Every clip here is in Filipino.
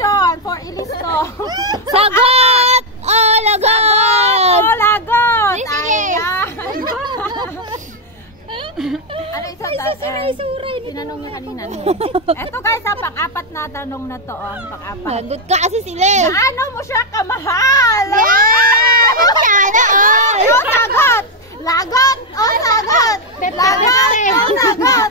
question for Ilisto. Sagot! Oh, lagot! Oh, lagot! Ayan. Ano isa suray tinanong niya kanina. Ito guys, ang pang-apat na tanong na to. Ang pang-apat. Lagot ka kasi sila. Gaano mo siya kamahal? Sana all! Oh, sagot! Lagot! Oh, sagot! Lagot! Oh, sagot!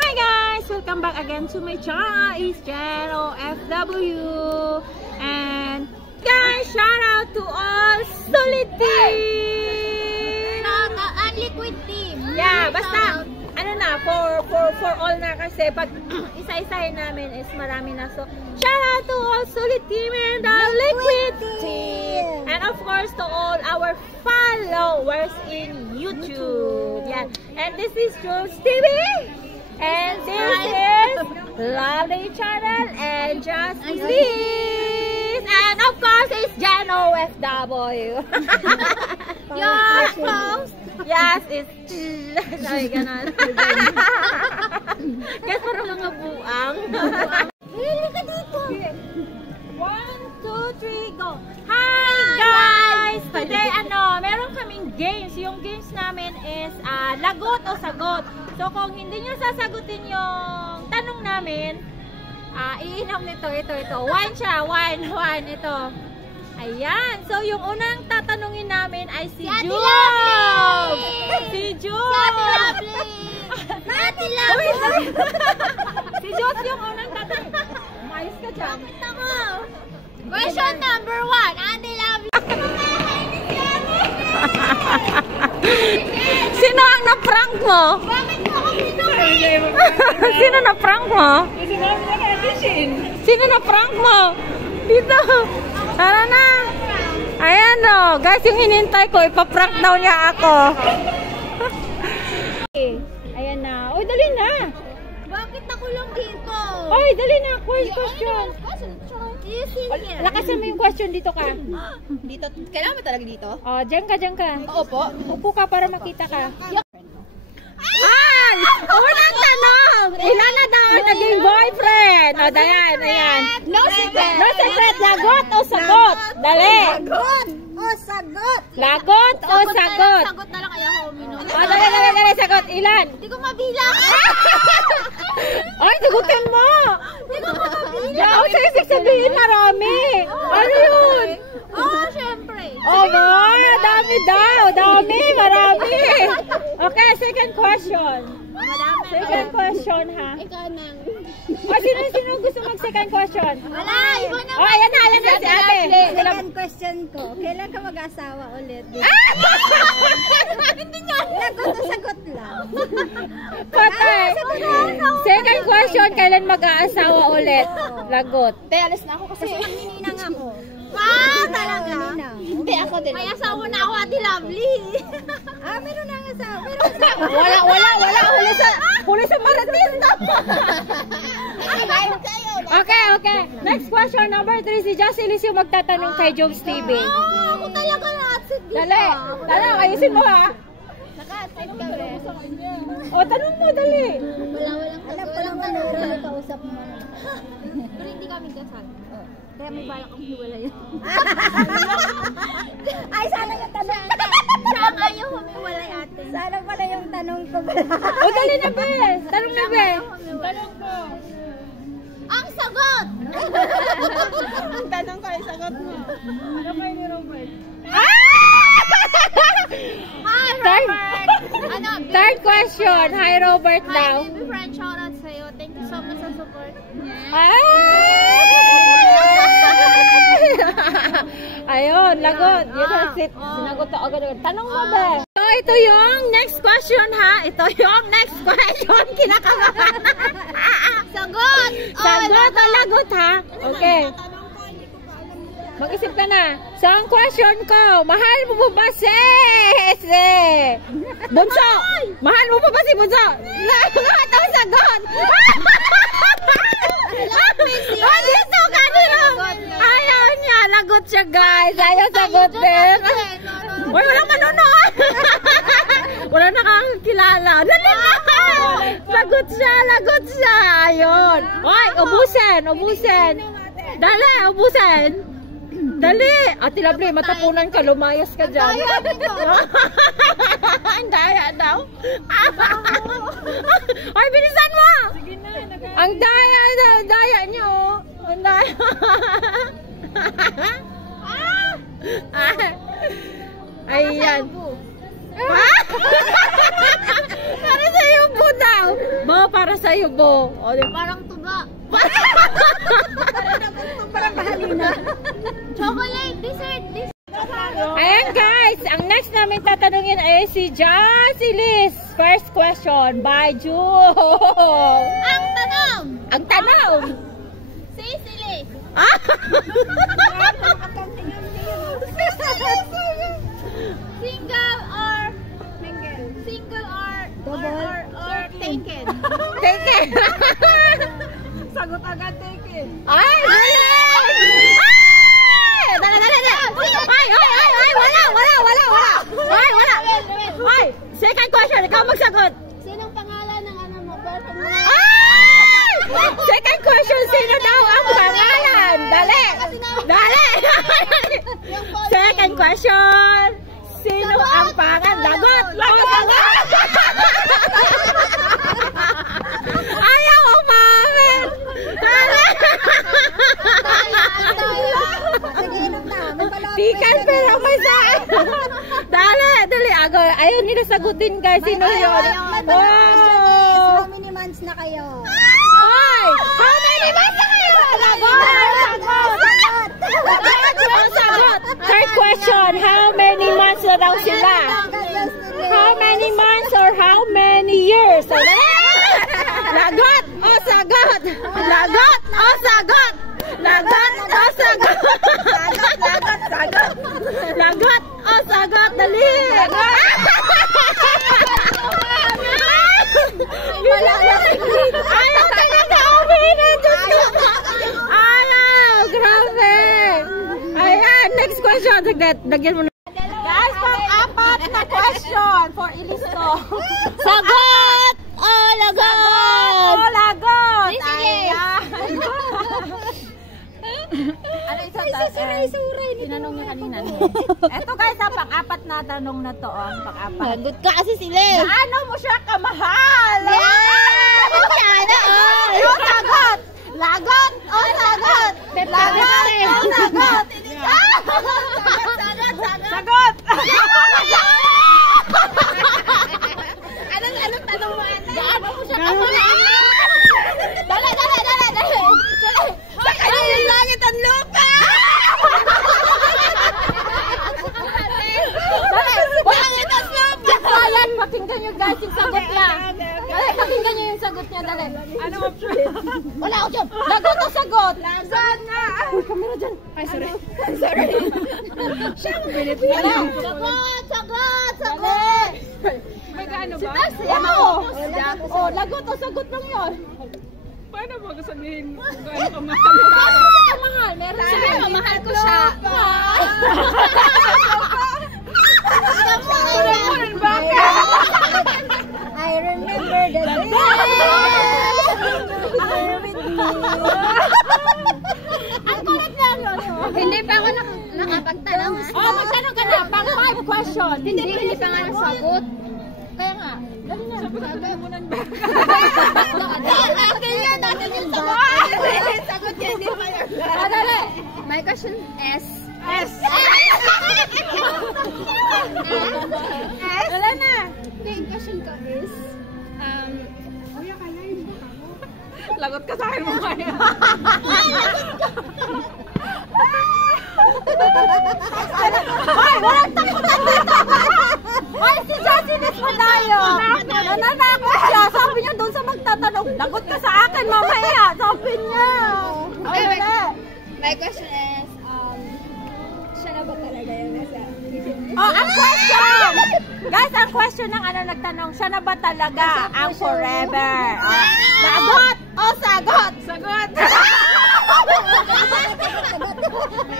Hi guys! Welcome back again to my channel. It's Jeno FW. And guys, shout out to all solid team! Ang liquid team. Yeah, basta ano na, for all na kasi pag isa-isahin namin is marami na. So, shout out to all solid team and the liquid team. And of course to all our followers in YouTube. Yeah. And this is Jules TV. And this is Lovely Channel and Just Please. And of course it's Jeno FW. Your host. Yes, it's sorry, ganon. Guys, parang mga buang. Lili ka dito. 1, 2, 3, go. Hi guys! Today, meron kaming games. Yung games namin is lagot o sagot. So, kung hindi nyo sasagutin yung tanong namin, iinom nito, ito. Wine siya, wine, ito. Ayan. So, yung unang tatanungin namin ay si Jules. Si Jules. Ate Lovely. Si Jules yung unang tatanungin. Umayos ka dyan. Bakit ako? Question number 1. Ate Lovely. Sino ang na-prank mo? Bakit mo ako pinukay? Sino na-prank mo? Sino na-prank mo? Dito. Tara na. Ayan o. Guys, yung hinintay ko, ipaprank daw niya ako. Ayan na. Uy, dali na. Bakit ako lang dito? Uy, dali na. Question. Lakasan mo yung question. Dito ka. Dito? Kailangan mo talaga dito? Oh, dyan ka. Opo. Upo ka para makita ka. Ay! Unang tanong! Ilan na daw ang naging boyfriend? O, dayan, ayan. No secret. No secret, lagot o sagot? Dali. Lagot o sagot? Lagot o sagot? Sagot na lang, ayaw ko uminom. O, dali, sagot. Ilan? Hindi ko mabilang. Ay, sagutin mo! Hindi ko mabilang. Ang sisig sabihin, marami. Ano yun? Oo, syempre. Oh, boy, dami daw. Marami. Okay, second question. Madami. Second question, ha? Ikaw nang. O, sino gusto mag-second question? Wala, iba na. Oh, ayan na, si ate. Second question ko, kailan ka mag-asawa ulit? Hindi niya. Lagot o sagot lang? Patay. Second question, kailan mag-aasawa ulit? Lagot. Te, alis na ako kasi. Hininang ako. Talaga? Hindi ako din. May asawa na ako, Ate Lovely. Meron na ang asawa. Wala. Huli sa maratin. Okay. Next question, number 3. Si Jocelyn yung magtatanong kay Jobs TV. Ako talaga na-accept dito. Dali, ayusin mo ha. Naka-accept kami. O, tanong mo, dali. Walang Alam ko lang ano, kausap mo. Pero hindi kami kasal. Kaya may balak kong hiwalayan. Ay, sana yung tanong. Siya ang ayaw humiwalay ate. Sana pala yung tanong ko. O, dali na, be. Tanong na, be. Tanong ko. Ang sagot! Ang tanong ko ay sagot mo. Ano kayo ni Robert? Hi, Robert! Third question. Hi, Robert Hi, daw. baby friend. Shoutout sa'yo. Thank you so much sa support. Ayun, lagot. Sinagot to agad. Tanong mo ba? So, ito yung next question, ha? Ito yung next question. Kinakabahan. Sagot! Sagot o lagot, ha? Okay. Mag-isip ka na. So, ang question ko, mahal mo ba si Bunso? Mahal mo ba si Bunso? Lagot ang sagot! Dito ka nila! Ayaw niya, lagot siya guys. Ayaw sagutin. Uy, walang manonood. Wala nakakakilala. Lagot siya. Ayun. question. Hoy, ubusin. Dali, ubusin. Dali. Ate Lovely, matapunan ka, lumayas ka dyan. Ang daya daw. Ay, bilisan mo. Ang daya niyo. Ang daya. Ayan. Para sa'yo po daw. Bo, para sa'yo po. Parang tuba. Parang bahalina. Chocolate, dessert. Ayan guys, ang next namin tatanungin ay si Jasilis. First question by June. Ang tanong. Sicily. Single or taken. Taken. Sagot agad, taken. Ay, wala. Dala. Ay, wala. Ay, second question, ikaw magsagot. Sinong pangalan ng ano mo? Boyfriend mo? Ay! Second question, sino daw ang pangalan? Dali. Second question, sino ang pangalan? Lagot. Ayaw ang mamin. Tikan pero masaya. Dali. Ayaw nila sagutin guys. Sino yun? How many months na kayo? Ay! How many months na kayo? Sagot. Third question. How many months na daw sila? How many months or how many years? Lagot o sagot? Lagot o sagot? Lagot o sagot? Lagot o sagot? Dali! Ayaw talaga umihin! Ayaw! Grabe! Ayan, next question. Lagyan mo na. Guys, pang-apat na question for Ilisto. Sagot! O lagot! Ayan! Ano isa Suray. tinanong niya kanina? Eto guys, pang-apat na tanong na to. Pang-apat. Lagot ka kasi sila. Gaano mo siya kamahal? Sana all. O sagot! Lagot o sagot? Lagot o sagot? Sagot! Anong tanong mo? Gaano mo siya kamahal? Dali! Sa kanya yung langit ang lupa! Langit ang lupa! Ayan, pakinggan nyo guys yung sagot niya. Dali, pakinggan nyo yung sagot niya, dali. Ano option? Wala option. Lagot o sagot? Saan nga? Uy, kamera dyan. Ay, sorry. Siya ang pinipili. Sagot! May gaano ba? Lagot o sagot lang yun. Paano mo sabihin kung gaano kamahal? Gaano mo siya kamahal? Meron siya. Mahal ko siya. I remember the day. Ang kulit lang yun. Hindi pa ako nakapagtanong. Magtanong ka na. Pang 5 question. Hindi pa nga nasagot. Kaya nga. Dali na. Sabi mo nang baka. Akin yun sagot. Sagot yan, hindi pa yun. Dali. My question is... Dali na. The question ko is... Lagot ka sa akin mo kaya. Ay, walang takutan dito. Ay, si Jasilis Madayo. Nananakot siya. Sabi niya doon sa magtatanong, lagot ka sa akin mamaya. Sabi niya. Ay, wala. My question is... siya na ba talaga yung nasa... Ang question! Guys, ang question ng nagtanong, siya na ba talaga ang forever? Lagot o sagot? Sagot!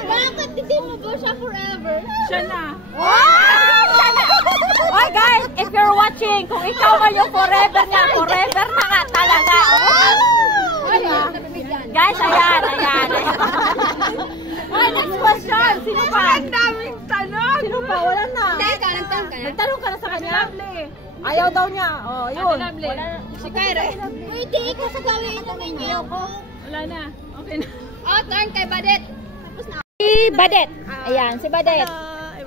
Bakit hindi mo ba siya forever? Siya na. Siya na! Oy guys, if you're watching, kung ikaw man yung forever niya, forever na nga talaga. Guys, ayan. Oh, next question. Sino pa? Ang daming tanong. Sino pa? Wala na. Nagtanong ka na. Nagtanong ka na sa kanya? Ayaw daw niya. Oh, yun. Wala. Si Kyra. Pwede ka sa gawin ng inyo ko. Wala na. Okay na. Oh, turn kay Badet. Tapos na. Si Badet. Ayan, si Badet.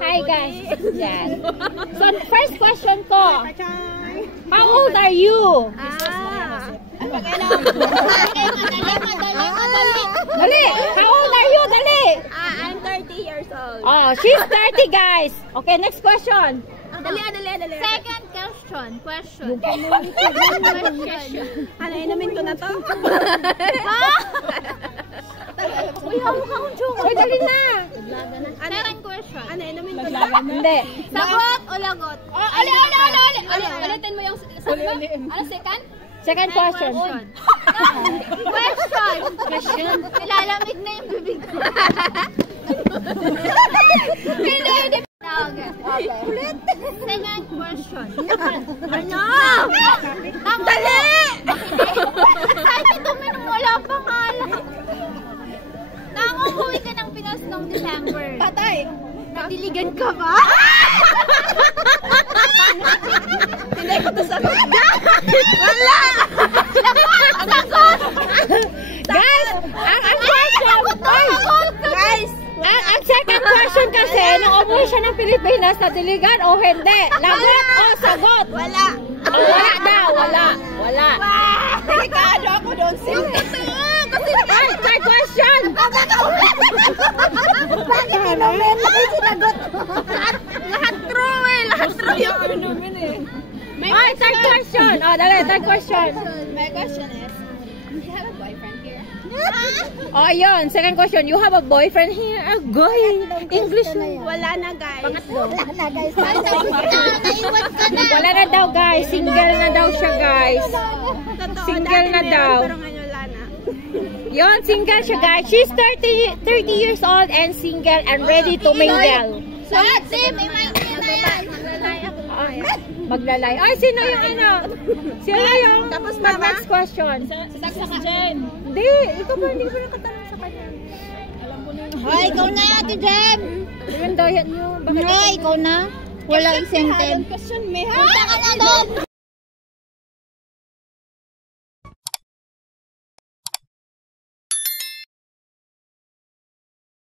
Hi guys. Yan. So, first question ko. How old are you? Dali. How old are you? Dali. I'm 30 years old. Oh, she's 30 guys. Okay, next question. Dali. Second question. Ano, inumin ko na to? Uy, hawak akong joke. Uy, dali na. Second question. Ano, inumin ko na? Hindi. Sagot o lagot? Ulitin mo yung sagot. Ano second? Second question. Question. Nilalamig na yung bibig ko. Hindi. Okay. Ulit. Second question. Ano? Ang dali! Saan ito wala pang alam? Nangunguwi ka ng Pinas noong December. Patay. Nadiligan ka ba? Hindi ko to sagot. Wala! Sagot! Guys, ang question. Guys! Ang second question kasi, nung umuwi siya ng Pilipinas, nadiligan o hindi? Lagot o sagot? Wala. Wala daw, wala. Delikado ako doon. Yung totoo! Ay, third question. Bakit inumin? Ay, sinagot. Lahat true eh! Lahat true yung Ay, third question. Oh, dali, third question. My question is, do you have a boyfriend here? Oh, yun. Second question. You have a boyfriend here? A guy. English. Wala na, guys. Pangatlo. Wala na, guys. Naiwan ka na! Wala na daw, guys. Single na daw siya, guys. Totoo, Single dati na meron, daw. Pero ngayon wala na. Yun, single siya, guys. She's 30 years old and single and ready to mingle. So, may mind na yan! Maglalay. Ay, sino yung ano? Sino yung Tapos na ba? next question? Success Jen. Hindi, ikaw ba hindi mo nakatanong sa kanya? Hoy, ikaw na Ate Jem! Yun daw yan yun. Bakit Hoy, ikaw na. Wala isang Question, may Punta ka na doon!